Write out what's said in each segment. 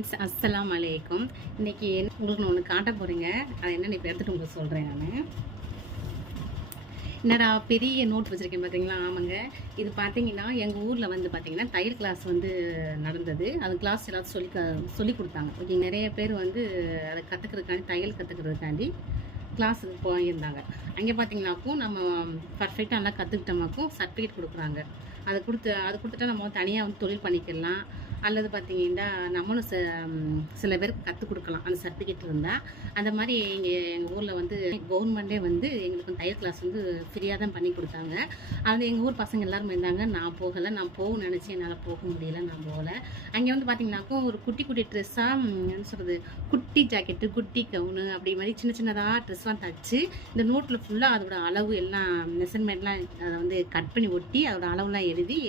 Friends, அஸ்ஸலாமு அலைக்கும். இன்றைக்கி உங்களுக்கு நான் ஒன்று காட்ட போகிறேங்க. அதை என்னென்னு இப்போ எடுத்துகிட்டு உங்களுக்கு சொல்கிறேன். நான் என்னடா பெரிய நோட் வச்சுருக்கேன் பார்த்தீங்களா? ஆமாங்க. இது பார்த்தீங்கன்னா எங்கள் ஊரில் வந்து பார்த்தீங்கன்னா தையல் கிளாஸ் வந்து நடந்தது. அது கிளாஸ் எல்லாத்தையும் சொல்லி கொடுத்தாங்க. ஓகே, நிறைய பேர் வந்து அதை கற்றுக்கிறதுக்காண்டி, தையல் கற்றுக்கிறதுக்காண்டி கிளாஸுக்கு போயிருந்தாங்க. அங்கே பார்த்தீங்கன்னாக்கும் நம்ம பர்ஃபெக்டாக நல்லா கற்றுக்கிட்டோமாக்கும் சர்டிஃபிகேட் கொடுக்குறாங்க. அது கொடுத்துட்டா நம்ம தனியாக வந்து தொழில் பண்ணிக்கலாம். அல்லது பார்த்தீங்கன்னா நம்மளும் சில பேருக்கு கற்றுக் கொடுக்கலாம் அந்த சர்டிஃபிகேட் இருந்தால். அந்த மாதிரி எங்கள் ஊரில் வந்து கவர்மெண்ட்டே வந்து எங்களுக்கு தையல் கிளாஸ் வந்து ஃப்ரீயாக தான் பண்ணி கொடுத்தாங்க. அது எங்கள் ஊர் பசங்க எல்லாரும் இருந்தாங்க. நான் போகலை. நான் போகணும்னு நினச்சி என்னால் போக முடியல. நான் போகலை. அங்கே வந்து பார்த்தீங்கன்னாக்கும் ஒரு குட்டி குட்டி ட்ரெஸ்ஸாக என்ன சொல்கிறது, குட்டி ஜாக்கெட்டு, குட்டி கவுனு அப்படி மாதிரி சின்ன சின்னதாக ட்ரெஸ்லாம் தைச்சி இந்த நோட்டில் ஃபுல்லாக அதோட அளவு எல்லாம் மெஷர்மெண்ட்லாம் அதை வந்து கட் பண்ணி ஒட்டி அதோட அளவுலாம் எழுதி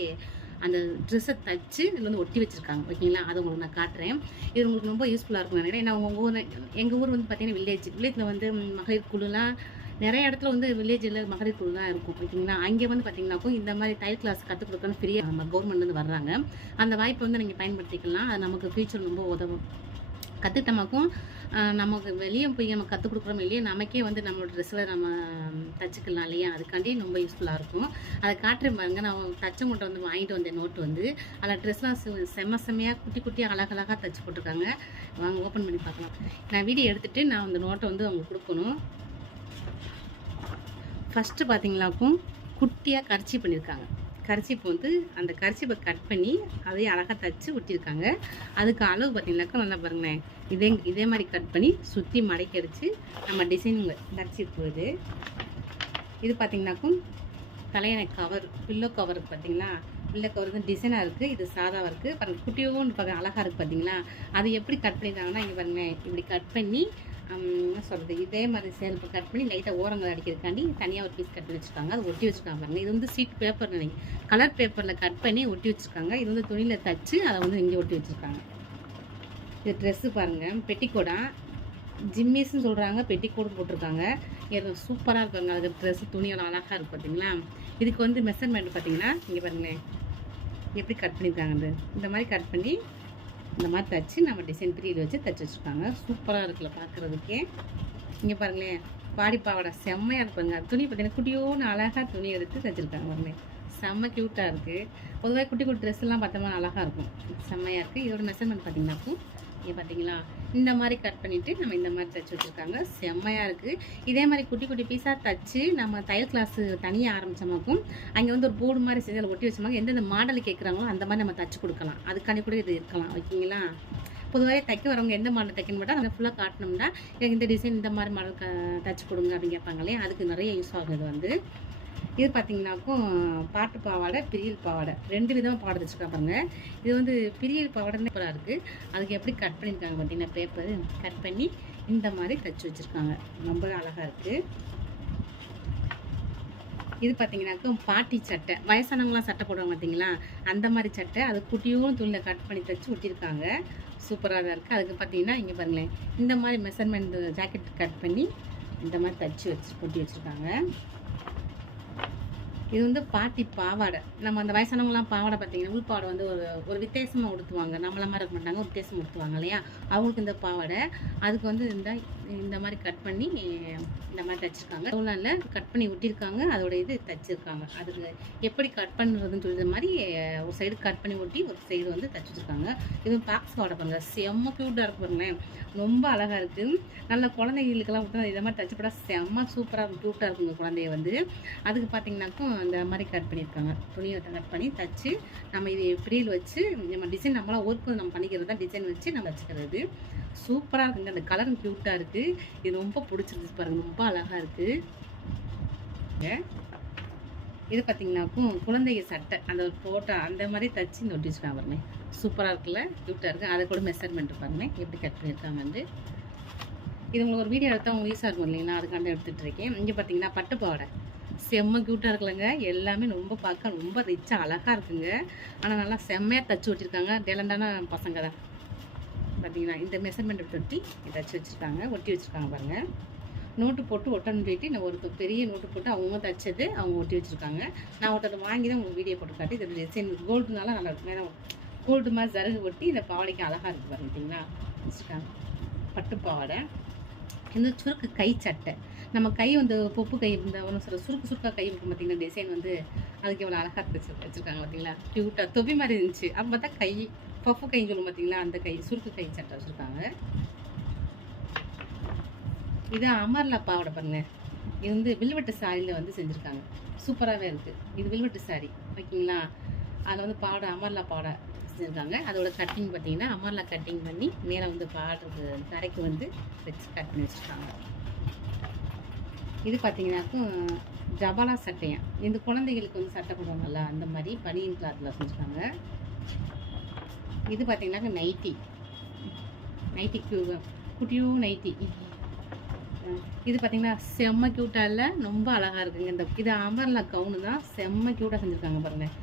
அந்த ட்ரெஸ்ஸை தைச்சி இதில் வந்து ஒட்டி வச்சுருக்காங்க. ஓகேங்களா? அதை உங்களுக்கு நான் காட்டுறேன். இது உங்களுக்கு ரொம்ப யூஸ்ஃபுல்லாக இருக்கும் நினைக்கிறேன். ஏன்னா உங்கள் ஊர், எங்கள் ஊர் வந்து பார்த்தீங்கன்னா வில்லேஜில் வந்து மகளிர் குழுலாம் நிறைய இடத்துல வந்து வில்லேஜில் மகளிர் குழு தான் இருக்கும். ஓகேங்களா? அங்கே வந்து பார்த்தீங்கன்னாக்கும் இந்த மாதிரி தையல் கிளாஸ் கற்றுக் கொடுக்கணும் ஃப்ரீயாக நம்ம கவர்மெண்ட்லேருந்து வர்றாங்க. அந்த வாய்ப்பை வந்து நீங்கள் பயன்படுத்திக்கலாம். அது நமக்கு ஃபியூச்சர் ரொம்ப உதவும். கற்றுக்கிட்டமாக்கும் நமக்கு வெளியே போய் நம்ம கற்றுக் கொடுக்குறோம் இல்லையா, நமக்கே வந்து நம்மளோட ட்ரெஸ்ஸில் நம்ம தச்சுக்கலாம் இல்லையா, அதுக்காண்டி ரொம்ப யூஸ்ஃபுல்லாக இருக்கும். அதை காட்டுறேன் பாருங்க. நான் தச்ச மூட்டை வந்து வாங்கிட்டு வந்தேன் நோட்டு வந்து. அதில் ட்ரெஸ்லாம் செம்மையாக குட்டி குட்டியாக அழகழகாக தச்சு போட்டிருக்காங்க. வாங்க ஓப்பன் பண்ணி பார்க்கலாம். நான் வீடியோ எடுத்துகிட்டு நான் அந்த நோட்டை வந்து அவங்களுக்கு கொடுக்கணும். ஃபஸ்ட்டு பார்த்தீங்களாக்கும் குட்டியாக கர்ச்சீப் பண்ணியிருக்காங்க. கர்ச்சீப் வந்து அந்த கர்ச்சீப்பை கட் பண்ணி அதையே அழகாக தச்சு ஒட்டியிருக்காங்க. அதுக்கு அளவு பார்த்தீங்கன்னாக்கா நல்லா பாருங்களேன். இதே மாதிரி கட் பண்ணி சுற்றி மடக்கி அடித்து நம்ம டிசைனிங் கர்ச்சீப் போகுது. இது பார்த்தீங்கன்னாக்கும் தலையணை கவர், பில்லோ கவர் பார்த்தீங்களா? பில்லோ கவர் வந்து டிசைனாக இருக்குது. இது சாதாவாக இருக்குது. பாருங்கள், குட்டியோன்னு பார்க்க அழகாக இருக்குது பார்த்தீங்களா? அது எப்படி கட் பண்ணியிருக்காங்கன்னா இங்கே பாருங்களேன், இப்படி கட் பண்ணி என்ன சொல்கிறது, இதே மாதிரி சேல்ப்பு கட் பண்ணி லைட்டாக ஓரங்கள் அடிக்கிறதுக்காண்டி தனியாக ஒரு பீஸ் கட் பண்ணி வச்சுருக்காங்க. அது ஒட்டி வச்சுருக்காங்க பாருங்கள். இது வந்து சீட் பேப்பர் நினைக்கிறேன், கலர் பேப்பரில் கட் பண்ணி ஒட்டி வச்சுருக்காங்க. இது வந்து துணியில் தச்சு அதை வந்து இங்கே ஒட்டி வச்சுருக்காங்க. இது ட்ரெஸ்ஸு பாருங்கள், பெட்டிக்கோடா ஜிம்மிஸ்ன்னு சொல்கிறாங்க, பெட்டிக்கோடு போட்டிருக்காங்க. இது சூப்பராக இருக்காங்க. அதுக்கு ட்ரெஸ்ஸு துணியோட அழகாக இருக்குது பார்த்தீங்களா? இதுக்கு வந்து மெஷர்மெண்ட் பார்த்தீங்கன்னா இங்கே பாருங்களேன் எப்படி கட் பண்ணியிருக்காங்க. இந்த மாதிரி கட் பண்ணி இந்த மாதிரி தச்சு நம்ம டிசைன் பிரியில் வச்சு தச்சு வச்சுருக்காங்க. சூப்பராக இருக்குல்ல பார்க்குறதுக்கே. இங்கே பாருங்களேன், பாடி பாவாடை செம்மையாக இருப்பாங்க. துணி பார்த்தீங்கன்னா குட்டியோன்னு அழகாக துணி எடுத்து தச்சுருக்காங்க பாருங்களேன். செம்ம க்யூட்டாக இருக்குது. பொதுவாக குட்டி குட்டி ட்ரெஸ்லாம் பார்த்தோம்னா அழகாக இருக்கும். செம்மையாக இருக்குது. இதோட மெஷர்மெண்ட் பார்த்தீங்கன்னாக்கும் இங்கே பார்த்தீங்களா இந்த மாதிரி கட் பண்ணிவிட்டு நம்ம இந்த மாதிரி தைச்சி வச்சுருக்காங்க. செம்மையாக இருக்குது. இதே மாதிரி குட்டி குட்டி பீஸாக தைச்சி நம்ம தையல் கிளாஸு தனியாக ஆரம்பித்தோமாக்கும் அங்கே வந்து ஒரு போர்டு மாதிரி செஞ்சு அதில் ஒட்டி வச்சோமாக்கும் எந்தெந்த மாடல் கேட்குறாங்களோ அந்த மாதிரி நம்ம தைச்சி கொடுக்கலாம். அதுக்காண்டி கூட இது இருக்கலாம். ஓகேங்களா? பொதுவாகவே தைக்க வரவங்க எந்த மாடல் தைக்கணும் மட்டும் அதை ஃபுல்லாக காட்டணும்னா எனக்கு இந்த டிசைன் இந்த மாதிரி மாடல் தைச்சி கொடுங்க அப்படின்னு கேட்பாங்களே, அதுக்கு நிறைய யூஸ் ஆகும். இது வந்து இது பார்த்தீங்கன்னாக்கும் பாட்டு பாவாடை, பிரியல் பாவாடை, 2 விதமாக பாவாடை தைச்சிருக்காங்க பாருங்க. இது வந்து பிரியல் பாவாடைன்னு சூப்பராக இருக்குது. அதுக்கு எப்படி கட் பண்ணியிருக்காங்க பார்த்தீங்கன்னா, பேப்பர் கட் பண்ணி இந்த மாதிரி தைச்சி வச்சுருக்காங்க. ரொம்ப அழகாக இருக்குது. இது பார்த்தீங்கன்னாக்கும் பாட்டி சட்டை, வயசானவங்களாம் சட்டை போடுவாங்க பார்த்தீங்களா, அந்த மாதிரி சட்டை. அது குட்டியும் துணியில் கட் பண்ணி தைச்சி ஒட்டியிருக்காங்க. சூப்பராக தான் இருக்குது. அதுக்கு பார்த்தீங்கன்னா இங்கே பாருங்களேன், இந்த மாதிரி மெஷர்மெண்ட் ஜாக்கெட் கட் பண்ணி இந்த மாதிரி தைச்சி ஒட்டி வச்சுருக்காங்க. இது வந்து பாட்டி பாவாடை. நம்ம அந்த வயசானவங்களாம் பாவாடை பார்த்தீங்கன்னா உள் பாவாடை வந்து ஒரு வித்தியாசமாக உடுத்துவாங்க. நம்மள மாதிரி இருக்க மாட்டாங்க, ஒரு வித்தியாசமாக உடுத்துவாங்க இல்லையா, அவங்களுக்கு இந்த பாவாடை. அதுக்கு வந்து இந்த மாதிரி கட் பண்ணி இந்த மாதிரி தைச்சிருக்காங்க. இல்லை கட் பண்ணி ஒட்டியிருக்காங்க. அதோட இது தைச்சிருக்காங்க. அதுக்கு எப்படி கட் பண்ணுறதுன்னு சொல்லிற மாதிரி ஒரு சைடு கட் பண்ணி ஒட்டி ஒரு சைடு வந்து தைச்சி வச்சுருக்காங்க. இது பாக்ஸ் பாவாடை பாருங்க, செம்ம க்யூட்டாக இருக்கு பாருங்களேன். ரொம்ப அழகாக இருக்குது. நல்ல குழந்தைகளுக்கெல்லாம் விட்டு இதை மாதிரி தைச்சி போட்டால் செம்ம சூப்பராக இருக்கும், க்யூட்டாக இருக்குங்க குழந்தைய வந்து. அதுக்கு பார்த்தீங்கன்னாக்கும் இந்த மாதிரி கட் பண்ணியிருக்காங்க. துணியை கட் பண்ணி தச்சு நம்ம இது ஃப்ரீயில் வச்சு நம்ம டிசைன் நம்மளாம் ஒர்க்கு நம்ம பண்ணிக்கிறது தான், டிசைன் வச்சு நம்ம வச்சுக்கிறது. சூப்பராக இருக்குங்க. அந்த கலரும் க்யூட்டாக இருக்குது. இது ரொம்ப பிடிச்சிருந்துச்சு பாருங்கள், ரொம்ப அழகாக இருக்குது. இது பார்த்தீங்கன்னாக்கும் குழந்தைங்க சட்டை, அந்த ஃபோட்டோ அந்த மாதிரி தச்சு இந்த ஒட்டி வச்சுக்காங்க பாருங்க. சூப்பராக இருக்குல்ல, க்யூட்டாக இருக்குது. அதை கூட மெஷர்மெண்ட் பாருங்க எப்படி கட் பண்ணியிருக்காங்க வந்து. இது உங்களுக்கு ஒரு வீடியோ எடுத்தால் உங்களுக்கு யூஸாக இருக்கும் இல்லைங்களா, அதுக்காண்டி எடுத்துகிட்டு இருக்கேன். இங்கே பார்த்தீங்கன்னா பட்டு பாவாடை செம்ம க்யூட்டாக இருக்குல்லங்க. எல்லாமே ரொம்ப பார்க்க ரொம்ப ரிச்சாக அழகாக இருக்குங்க. ஆனால் நல்லா செம்மையாக தச்சு வச்சுருக்காங்க. டேலண்டான பசங்க தான் பார்த்தீங்கன்னா. இந்த மெஷர்மெண்ட் ஒட்டி தச்சு வச்சுருக்காங்க, ஒட்டி வச்சுருக்காங்க பாருங்கள். நோட்டு போட்டு ஒட்டணும்னு சொல்லிட்டு நான் ஒரு பெரிய நோட்டு போட்டு அவங்க தைச்சது அவங்க ஒட்டி வச்சுருக்காங்க. நான் ஒருத்தர் வாங்கி தான் உங்களுக்கு வீடியோ போட்டு காட்டி இது டிசைன் கோல்டுனால நல்லா இருக்கும். ஏன்னா கோல்டு மாதிரி ஜருகு ஒட்டி இந்த பாவாடைக்கு அழகாக இருக்குது பார்த்தீங்களா வச்சுருக்காங்க. பட்டு பாவாடை. இந்த சுருக்கு கை சட்டை, நம்ம கை வந்து பொப்பு கை இந்த ஒன்று சொல்ல சுருக்காக கை இருக்கும் பார்த்தீங்கன்னா டிசைன் வந்து அதுக்கு எவ்வளோ அழகாக வச்சுருக்காங்க பார்த்தீங்களா, க்யூட்டாக தொப்பி மாதிரி இருந்துச்சு. அப்போ பார்த்தா கை பப்பு கைன்னு சொல்லும் பார்த்தீங்களா, அந்த கை சுருக்கு கை சட்டை வச்சுருக்காங்க. இது அமர்லா பாவாடை பாருங்க, இது வந்து வில்வெட்டு சாரியில் வந்து செஞ்சுருக்காங்க. சூப்பராகவே இருக்குது. இது வில்வெட்டு சாரி ஓகேங்களா. அதில் வந்து பாவாடை அமர்லா பாவாடை செஞ்சுருக்காங்க. அதோட கட்டிங் பார்த்தீங்கன்னா அமர்லா கட்டிங் பண்ணி மேலே வந்து பாடுறது தரைக்கு வந்து வச்சு கட் பண்ணி வச்சுருக்காங்க. இது பார்த்தீங்கன்னாக்கும் ஜபாலா சட்டையா, இந்த குழந்தைகளுக்கு வந்து சட்டை போடுவாங்கல்ல அந்த மாதிரி பனியன் கிளாத்தில் செஞ்சுருக்காங்க. இது பார்த்தீங்கன்னாக்க நைட்டி குட்டியூ நைட்டி. இது பார்த்தீங்கன்னா செம்ம க்யூட்டாக இல்லை, ரொம்ப அழகாக இருக்குங்க. இது அமர்லா கவுனு தான், செம்ம க்யூட்டாக செஞ்சுருக்காங்க பாருங்கள்.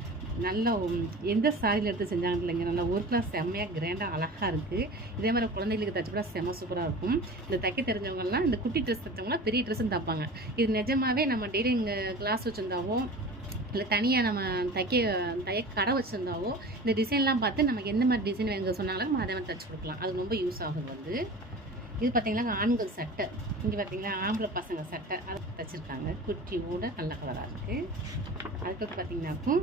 நல்லா எந்த சாரியில் எடுத்து செஞ்சாங்க இல்லைங்க, நல்லா ஒர்க்லாம் செம்மையாக கிராண்டாக அழகாக இருக்குது. இதே மாதிரி குழந்தைகளுக்கு தைச்சப்படா செம்ம சூப்பராக இருக்கும். இந்த தைக்க தெரிஞ்சவங்கலாம் இந்த குட்டி ட்ரெஸ் தைச்சவங்களாம் பெரிய ட்ரெஸ்ஸும் தைப்பாங்க. இது நிஜமாவே நம்ம டெய்லி இங்கே கிளாஸ் வச்சுருந்தாவோ இல்லை தனியாக நம்ம தைக்க கடை வச்சுருந்தாவோ இந்த டிசைன்லாம் பார்த்து நமக்கு எந்த மாதிரி டிசைன் வேணுங்க சொன்னாலும் நம்ம அதை மாதிரி தைச்சி கொடுக்கலாம். அது ரொம்ப யூஸ் ஆகுது வந்து. இது பார்த்தீங்கன்னா ஆண்கள் சட்டை, இங்கே பார்த்தீங்கன்னா ஆம்பளை பசங்க சட்டை அதை தைச்சிருக்காங்க. குட்டியோட நல்ல கலராக இருக்குது. அதுக்கு பார்த்தீங்கன்னாக்கும்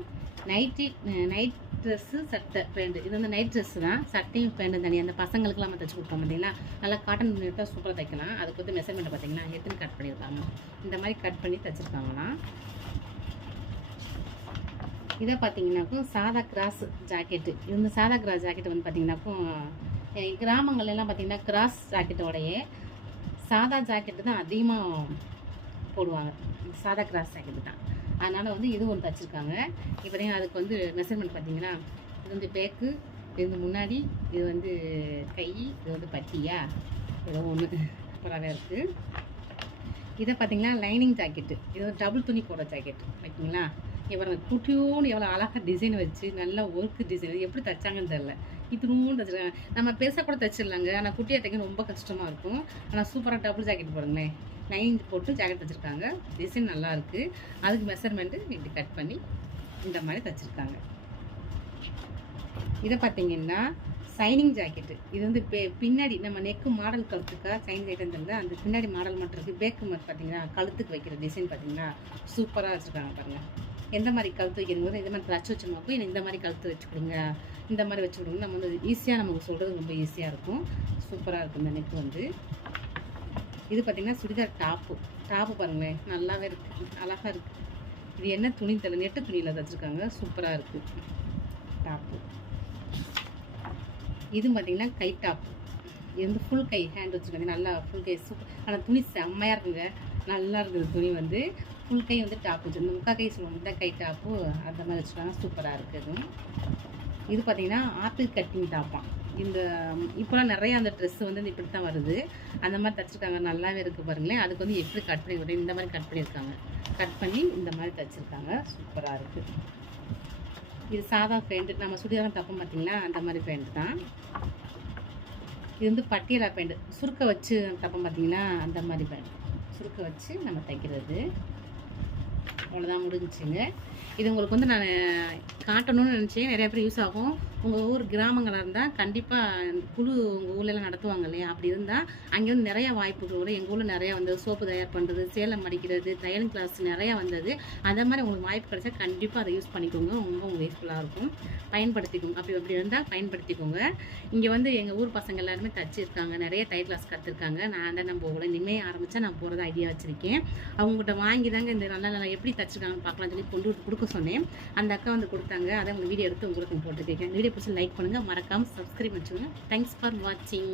நைட் ட்ரெஸ்ஸு சட்டை பேண்ட். இது வந்து நைட் ட்ரெஸ்ஸு தான், சட்டையும் பேண்ட்டும் தனியாக அந்த பசங்களுக்குலாம் நம்ம தைச்சி கொடுப்போம் பார்த்தீங்களா, நல்லா காட்டன் எடுத்தால் சூப்பராக தைக்கலாம். அதுக்கு வந்து மெஷர்மெண்ட் பார்த்தீங்கன்னா எத்தனை கட் பண்ணியிருக்காங்க, இந்த மாதிரி கட் பண்ணி தைச்சிருக்காங்கன்னா. இதை பார்த்தீங்கன்னாக்கும் சாதா கிராஸ் ஜாக்கெட்டு. இது வந்து சாதா கிராஸ் ஜாக்கெட்டு வந்து பார்த்தீங்கன்னாக்கும் கிராமங்கள்லாம் பார்த்தீங்கன்னா கிராஸ் ஜாக்கெட்டோடையே சாதா ஜாக்கெட்டு தான் அதிகமாக போடுவாங்க, சாதா கிராஸ் ஜாக்கெட்டு தான். அதனால் வந்து இது ஒன்று தச்சுருக்காங்க. இப்போ பார்த்தீங்கன்னா அதுக்கு வந்து மெஷர்மெண்ட் பார்த்தீங்கன்னா இது வந்து பேக்கு, இது வந்து முன்னாடி, இது வந்து கை, இது வந்து பட்டியா ஏதோ ஒன்று சூப்பராகவே இருக்குது. இதை பார்த்தீங்கன்னா லைனிங் ஜாக்கெட்டு, இது வந்து டபுள் துணி போடுற ஜாக்கெட்டு ஓகேங்களா. இவங்க குட்டியோன்னு எவ்வளோ அழகாக டிசைன் வச்சு நல்லா ஒர்க்கு டிசைன் எப்படி தைச்சாங்கன்னு தெரில, இத்தினூன்னு தைச்சிருக்காங்க. நம்ம பெருசாக கூட தைச்சிடலாங்க, ஆனால் குட்டியாக தைக்க ரொம்ப கஷ்டமாக இருக்கும். ஆனால் சூப்பராக டபுள் ஜாக்கெட் போடுங்களேன், லைன் போட்டு ஜாக்கெட் தைச்சிருக்காங்க. டிசைன் நல்லா இருக்குது. அதுக்கு மெஷர்மெண்ட்டு இப்படி கட் பண்ணி இந்த மாதிரி தைச்சிருக்காங்க. இதை பார்த்தீங்கன்னா சைனிங் ஜாக்கெட்டு, இது வந்து பின்னாடி நம்ம நெக்கு மாடல் கழுத்துக்காக சைனிங் ஜாக்கெட்டுன்றது அந்த பின்னாடி மாடல் மட்டும் இருக்குது. பேக்கு மட்டும் பார்த்தீங்கன்னா கழுத்துக்கு வைக்கிற டிசைன் பார்த்தீங்கன்னா சூப்பராக வச்சுருக்காங்க பாருங்கள். எந்த மாதிரி கழுத்து வைக்கிறவங்க இந்த மாதிரி தச்சு வச்சோமாக்கும் எனக்கு இந்த மாதிரி கழுத்து வச்சு கொடுங்க, இந்த மாதிரி வச்சு கொடுங்க, நம்ம வந்து ஈஸியாக நமக்கு சொல்கிறது ரொம்ப ஈஸியாக இருக்கும். சூப்பராக இருக்கும் இந்த நெக்கு வந்து. இது பார்த்திங்கன்னா சுடிதார் டாப்பு பாருங்களேன், நல்லாவே இருக்குது, அழகாக இருக்குது. இது என்ன துணி தெரியல, நெட்டு துணியில் தைச்சிருக்காங்க, சூப்பராக இருக்குது டாப்பு. இது பார்த்திங்கன்னா கை டாப்பு, இது வந்து ஃபுல் கை ஹேண்ட் வச்சுருக்காங்க, நல்லா ஃபுல் கை சூப்பர். ஆனால் துணி செம்மையாக இருக்குங்க, நல்லா இருக்குது துணி வந்து. ஃபுல் கை வந்து டாப் வச்சுருந்தோம், முக்கால் கை சொல்லுவாங்க, இந்த கை டாப்பு அந்த மாதிரி வச்சுருக்காங்க, சூப்பராக இருக்குது. இது பார்த்திங்கன்னா ஆப்பிள் கட்டிங் டாப்பான். இந்த இப்போலாம் நிறைய அந்த ட்ரெஸ்ஸு வந்து இப்படி தான் வருது, அந்த மாதிரி தைச்சிருக்காங்க, நல்லாவே இருக்குது பாருங்களேன். அதுக்கு வந்து எப்படி கட் பண்ணி இந்த மாதிரி கட் பண்ணியிருக்காங்க, கட் பண்ணி இந்த மாதிரி தைச்சிருக்காங்க, சூப்பராக இருக்குது. இது சாதா பேண்ட்டு, நம்ம சுடிதாரம் தப்போம் பார்த்தீங்களா அந்த மாதிரி பேண்ட் தான். இது வந்து பட்டியலா பேண்ட், சுருக்க வச்சு தப்போம் பார்த்தீங்களா அந்த மாதிரி பேண்ட், சுருக்க வச்சு நம்ம தைக்கிறது. அவ்வளோதான், முடிஞ்சுங்க. இது உங்களுக்கு வந்து நான் காட்டணும்னு நினச்சேன், நிறையா பேர் யூஸ் ஆகும். உங்கள் ஊர் கிராமங்களாக இருந்தால் கண்டிப்பாக குழு உங்கள் ஊர்லலாம் நடத்துவாங்க இல்லையா, அப்படி இருந்தால் அங்கே வந்து நிறையா வாய்ப்புகள் வரும். எங்கள் ஊரில் நிறையா வந்து சோப்பு தயார் பண்ணுறது, சேலம் அடிக்கிறது, தையலிங் கிளாஸ் நிறையா வந்தது. அந்த மாதிரி உங்களுக்கு வாய்ப்பு கிடைச்சா கண்டிப்பாக அதை யூஸ் பண்ணிக்கோங்க, ரொம்ப உங்களுக்கு யூஸ்ஃபுல்லாக இருக்கும், பயன்படுத்திக்கோங்க. அப்படி இருந்தால் பயன்படுத்திக்கோங்க. இங்கே வந்து எங்கள் ஊர் பசங்க எல்லாருமே தச்சுருக்காங்க, நிறைய தையல் கிளாஸ் கற்றுருக்காங்க. நான் தான் போகல, இனிமேல் ஆரம்பித்தா நான் போகிறத ஐடியா வச்சுருக்கேன். அவங்ககிட்ட வாங்கி தாங்க இந்த நல்லா எப்படி தச்சுருக்காங்கன்னு பார்க்கலாம் சொல்லி கொண்டு கொடுக்க சொன்னேன். அந்த அக்கா வந்து கொடுத்தாங்க, அதை உங்கள் வீடியோ எடுத்து உங்களுக்கு போட்டுருக்கேன். வீடியோ பிடிச்சி லைக் பண்ணுங்கள், மறக்காமல் சப்ஸ்கிரைப் பண்ணிச்சுக்கோங்க. தேங்க்ஸ் ஃபார் வாட்சிங்.